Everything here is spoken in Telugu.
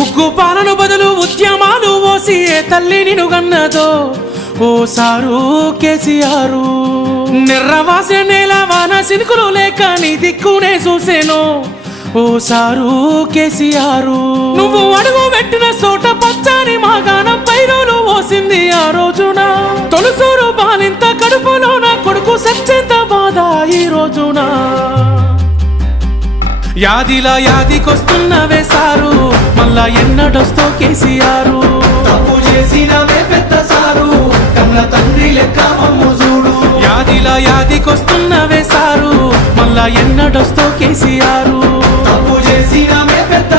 ఉగ్గు పాలన బదులు ఉద్యమాలు ఓసి ఏ తల్లి నిన్ను గన్నదో ఓ సారు కేసీఆర్. నిర్రవాసే నేల వాన సినుకులు లేక నీ దిక్కునే చూసేను ఓ సారు కేసీఆర్. నువ్వు అడుగు పెట్టిన చోట పచ్చని మాగాణం పైరులు ఓసింది ఆ రోజున. తొలుసూరు బాలింత కడుపులో నా కొడుకు సచ్చేంత బాధ ఈ రోజున. యాదిలా యాదికొస్తున్నవే సారు మళ్ళా ఎన్నడొస్తో కేసీఆర్. తప్పు చేసినవే పెద్ద సారు కన్న తండ్రి లెక్క మమ్ము చూడు. యాదిలా యాదికొస్తున్నవే సారు మళ్ళా ఎన్నడొస్తో కేసీఆర్. తప్పు చేసినవే పెద్ద